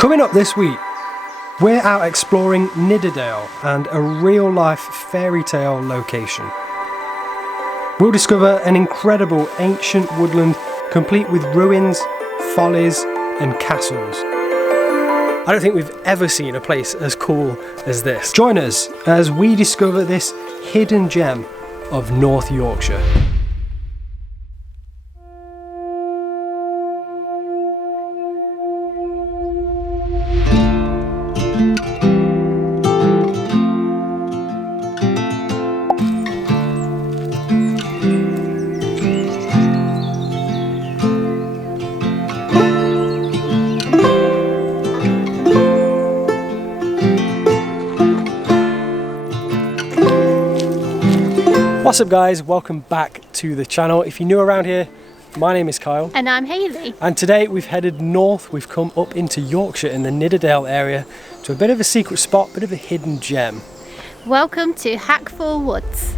Coming up this week, we're out exploring Nidderdale and a real-life fairy tale location. We'll discover an incredible ancient woodland complete with ruins, follies and castles. I don't think we've ever seen a place as cool as this. Join us as we discover this hidden gem of North Yorkshire. What's up guys, welcome back to the channel. If you're new around here, my name is Kyle. And I'm Hayley. And today we've headed north, we've come up into Yorkshire in the Nidderdale area to a bit of a secret spot, bit of a hidden gem. Welcome to Hackfall Woods.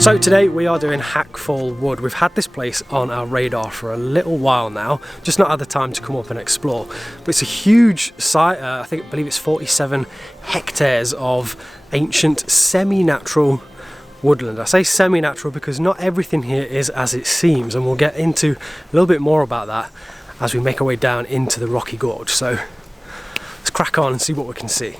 So today we are doing Hackfall Wood. We've had this place on our radar for a little while now, just not had the time to come up and explore. But it's a huge site, I believe it's 47 hectares of ancient semi-natural woodland. I say semi-natural because not everything here is as it seems, and we'll get into a little bit more about that as we make our way down into the rocky gorge. So let's crack on and see what we can see.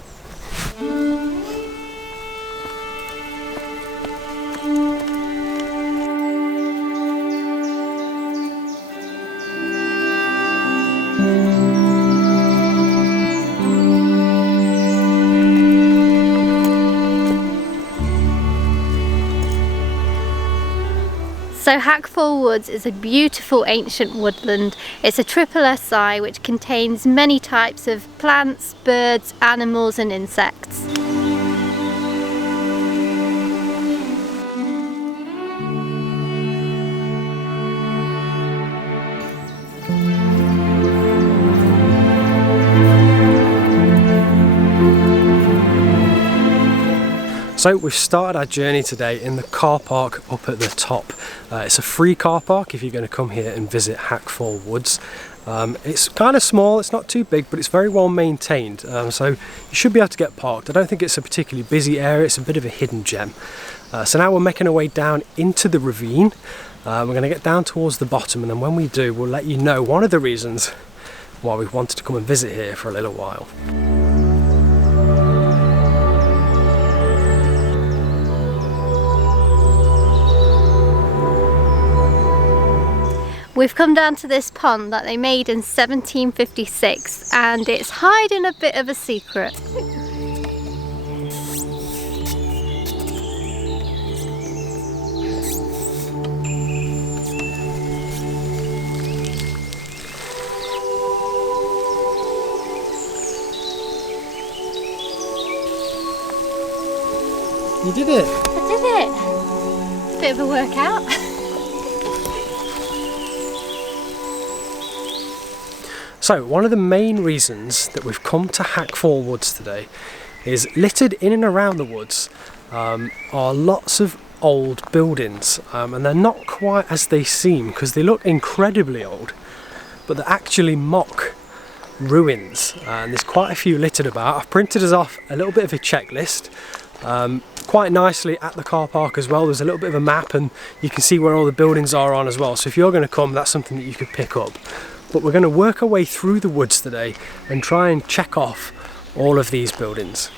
So Hackfall Woods is a beautiful ancient woodland. It's a triple SI which contains many types of plants, birds, animals and insects. So we've started our journey today in the car park up at the top. It's a free car park if you're going to come here and visit Hackfall Woods. It's kind of small, it's not too big, but it's very well maintained, so you should be able to get parked. I don't think it's a particularly busy area, it's a bit of a hidden gem. So now we're making our way down into the ravine. We're going to get down towards the bottom, and then when we do, we'll let you know one of the reasons why we've wanted to come and visit here for a little while. We've come down to this pond that they made in 1756 and it's hiding a bit of a secret. You did it! I did it! It's a bit of a workout. So one of the main reasons that we've come to Hackfall Woods today is littered in and around the woods are lots of old buildings, and they're not quite as they seem because they look incredibly old, but they're actually mock ruins, and there's quite a few littered about. I've printed us off a little bit of a checklist quite nicely at the car park as well. There's a little bit of a map and you can see where all the buildings are on as well, so if you're going to come, that's something that you could pick up. But we're going to work our way through the woods today and try and check off all of these buildings.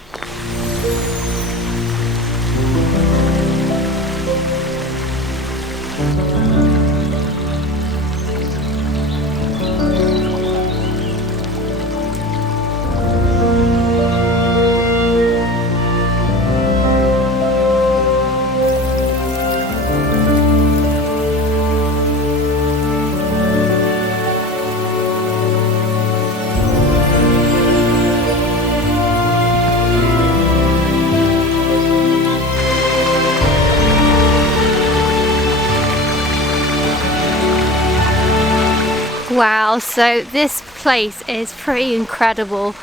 Wow, so this place is pretty incredible.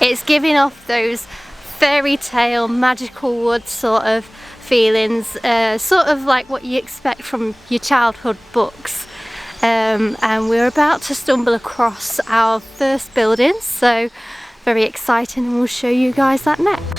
It's giving off those fairy tale, magical woods sort of feelings, sort of like what you expect from your childhood books. And we're about to stumble across our first building, so very exciting, and we'll show you guys that next.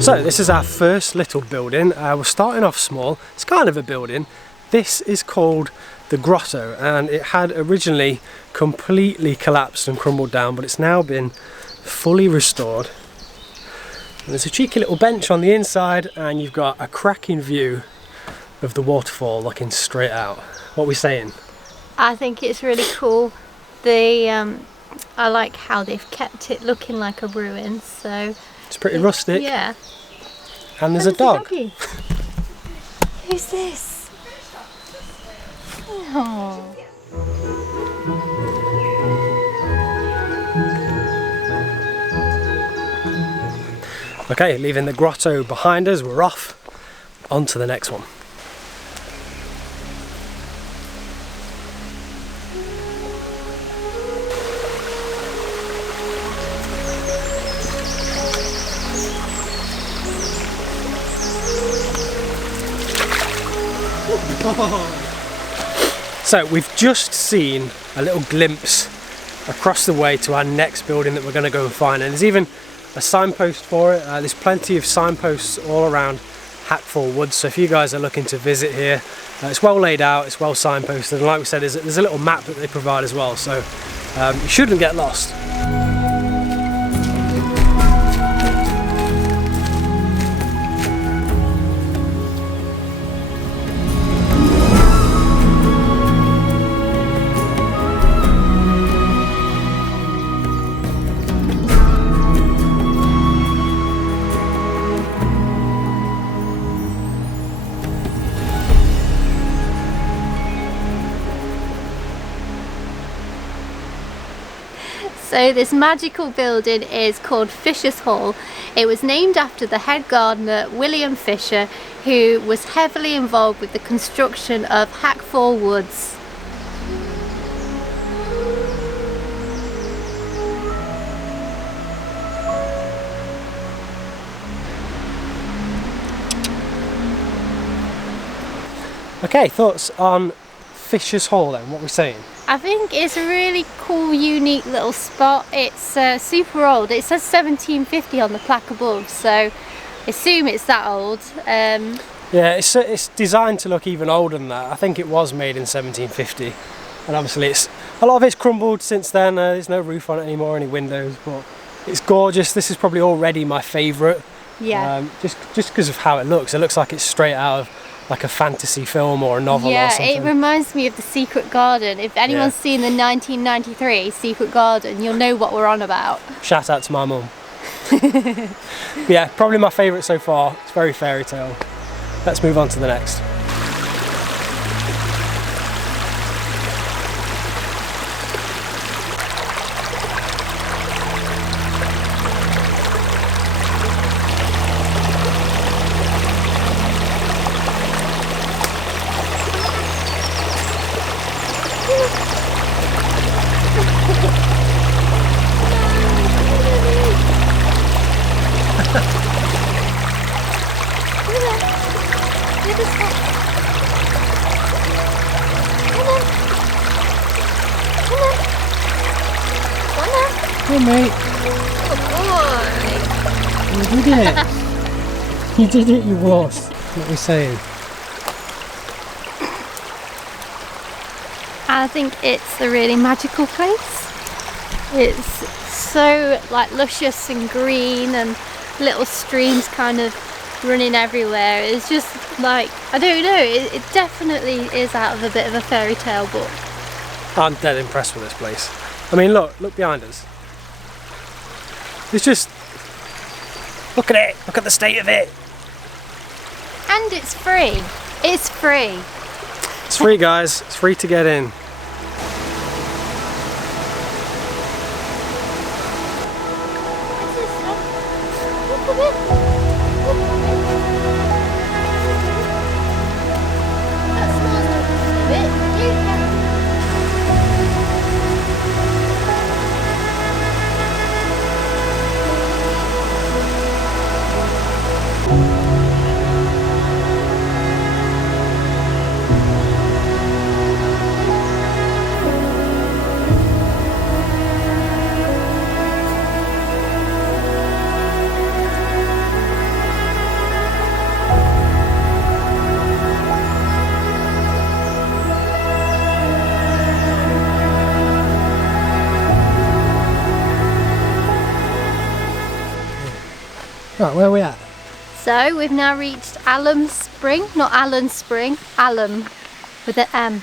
So this is our first little building. We're starting off small. It's kind of a building. This is called the Grotto, and it had originally completely collapsed and crumbled down, but it's now been fully restored. And there's a cheeky little bench on the inside, and you've got a cracking view of the waterfall looking straight out. What are we saying? I think it's really cool. I like how they've kept it looking like a ruin, so it's pretty rustic. Yeah. And there's a dog. Who's this? Oh. Okay, leaving the grotto behind us, we're off on to the next one. So we've just seen a little glimpse across the way to our next building that we're going to go and find, and there's even a signpost for it. There's plenty of signposts all around Hackfall Woods, so if you guys are looking to visit here, it's well laid out, it's well signposted, and like we said, there's a little map that they provide as well, so you shouldn't get lost. So this magical building is called Fisher's Hall. It was named after the head gardener William Fisher, who was heavily involved with the construction of Hackfall Woods. Okay, thoughts on Fisher's Hall then, what we're saying? I think it's a really cool, unique little spot. It's super old. It says 1750 on the plaque above, so I assume it's that old. Yeah, it's designed to look even older than that. I think it was made in 1750, and obviously a lot of it's crumbled since then. There's no roof on it anymore, any windows, but it's gorgeous. This is probably already my favourite. Yeah. Just because of how it looks. It looks like it's straight out of like a fantasy film or a novel or something. Yeah, it reminds me of The Secret Garden. If anyone's seen the 1993 Secret Garden, you'll know what we're on about. Shout out to my mum. Yeah, probably my favourite so far. It's very fairy tale. Let's move on to the next. Hey mate. Good boy. You did it. You did it, you was. What are we saying? I think it's a really magical place. It's so like luscious and green, and little streams kind of running everywhere. It's just like, I don't know, it definitely is out of a bit of a fairy tale book. I'm dead impressed with this place. I mean, look behind us. It's just, look at it, look at the state of it. And it's free. It's free. It's free, guys. It's free to get in. Right, where are we at? So we've now reached Alum Spring, not Allen Spring, Alum with an M.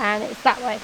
And it's that way.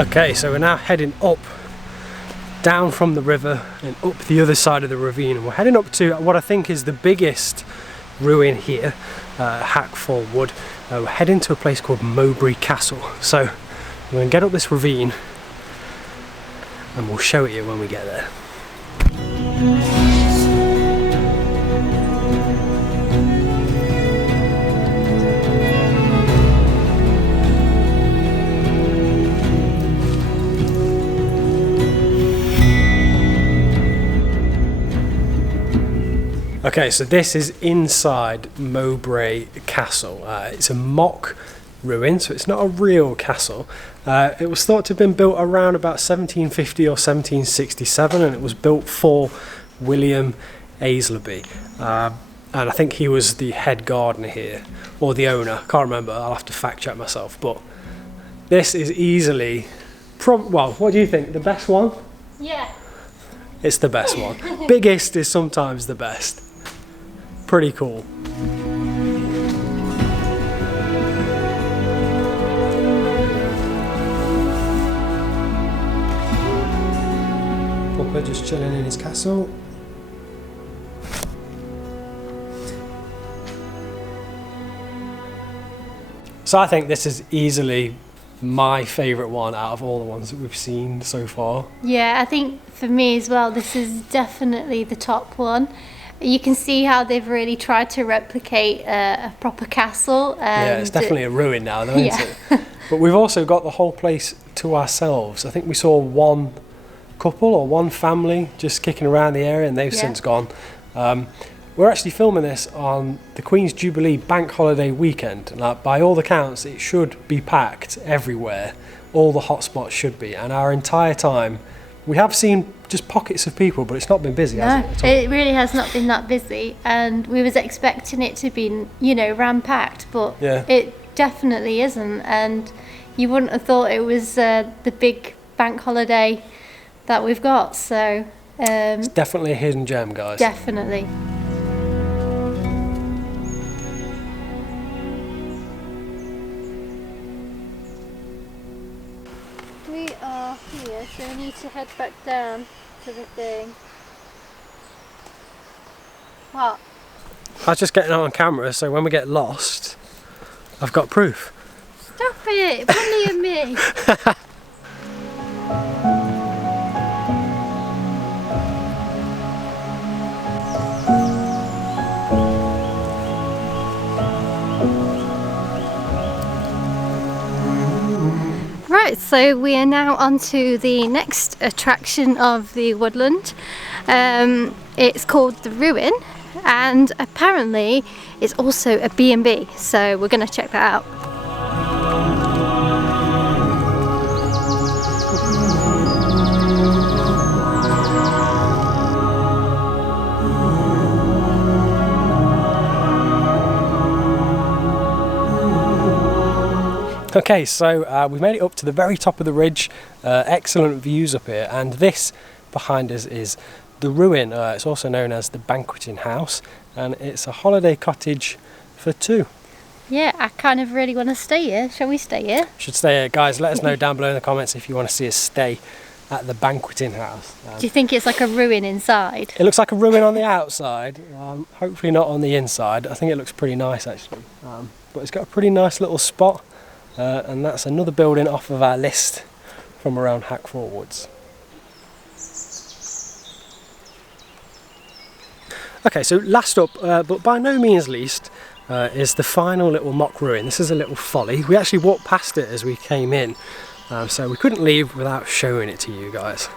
Okay, so we're now heading up, down from the river and up the other side of the ravine, and we're heading up to what I think is the biggest ruin here, Hackfall Wood. We're heading to a place called Mowbray Castle. So we're going to get up this ravine and we'll show it you when we get there. Okay, so this is inside Mowbray Castle. It's a mock ruin, so it's not a real castle. It was thought to have been built around about 1750 or 1767, and it was built for William Aislabie. And I think he was the head gardener here, or the owner. Can't remember, I'll have to fact check myself. But this is easily, well, what do you think? The best one? Yeah. It's the best one. Biggest is sometimes the best. Pretty cool. Papa just chilling in his castle. So I think this is easily my favourite one out of all the ones that we've seen so far. Yeah, I think for me as well, this is definitely the top one. You can see how they've really tried to replicate a proper castle. Yeah, it's definitely a ruin now, though, isn't it? But we've also got the whole place to ourselves. I think we saw one couple or one family just kicking around the area, and they've since gone. We're actually filming this on the Queen's Jubilee bank holiday weekend. Like, by all accounts, it should be packed everywhere. All the hotspots should be, and our entire time we have seen just pockets of people, but it's not been busy, has it? It really has not been that busy, and we was expecting it to be, you know, ram-packed, but it definitely isn't, and you wouldn't have thought it was the big bank holiday that we've got, so... it's definitely a hidden gem, guys. Definitely. We are here, so we need to head back down to the thing. What? I was just getting on camera, so when we get lost, I've got proof. Stop it! Bullying me! Right, so we are now on to the next attraction of the Woodland. It's called the Ruin, and apparently it's also a B&B, so we're going to check that out. Okay, so we made it up to the very top of the ridge. Excellent views up here, and this behind us is the ruin. It's also known as the Banqueting House, and it's a holiday cottage for two. Yeah, I kind of really want to stay here. Shall we stay here? Should stay here, guys. Let us know down below in the comments if you want to see us stay at the Banqueting House. Do you think it's like a ruin inside? It looks like a ruin on the outside, hopefully not on the inside. I think it looks pretty nice actually, but it's got a pretty nice little spot, and that's another building off of our list from around Hackfall Woods. Okay, so last up, but by no means least, is the final little mock ruin. This is a little folly. We actually walked past it as we came in, so we couldn't leave without showing it to you guys.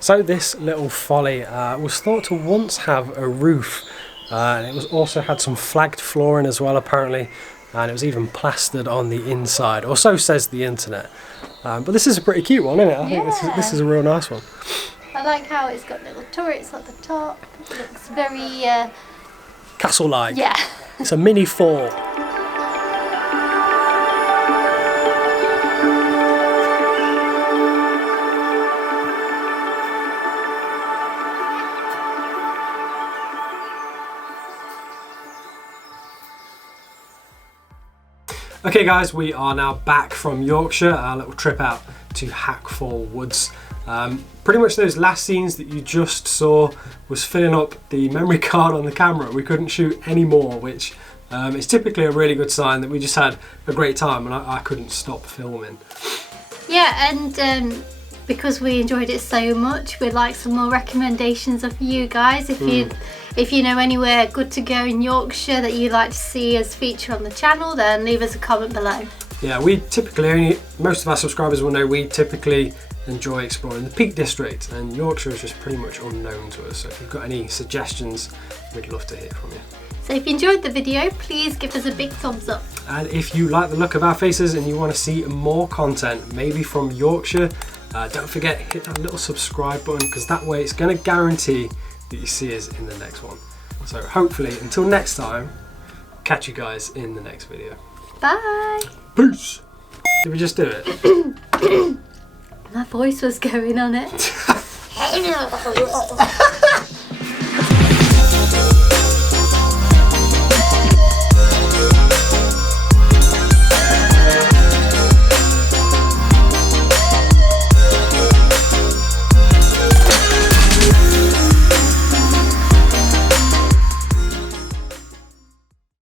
So this little folly was thought to once have a roof, and it was also had some flagged flooring as well apparently, and it was even plastered on the inside, or so says the internet. But this is a pretty cute one, isn't it? I think this is a real nice one. I like how it's got little turrets at the top. It looks very... castle-like. Yeah. It's a mini fort. Okay guys, we are now back from Yorkshire, our little trip out to Hackfall Woods. Pretty much those last scenes that you just saw was filling up the memory card on the camera. We couldn't shoot any more, which is typically a really good sign that we just had a great time, and I couldn't stop filming. Yeah, and because we enjoyed it so much, we'd like some more recommendations of you guys. If you know anywhere good to go in Yorkshire that you'd like to see us feature on the channel, then leave us a comment below. Yeah, we typically most of our subscribers will know we typically enjoy exploring the Peak District, and Yorkshire is just pretty much unknown to us. So if you've got any suggestions, we'd love to hear from you. So if you enjoyed the video, please give us a big thumbs up. And if you like the look of our faces and you want to see more content, maybe from Yorkshire, don't forget, hit that little subscribe button, because that way it's going to guarantee that you see us in the next one. So hopefully, until next time, catch you guys in the next video. Bye! Peace! Did we just do it? My voice was going on it.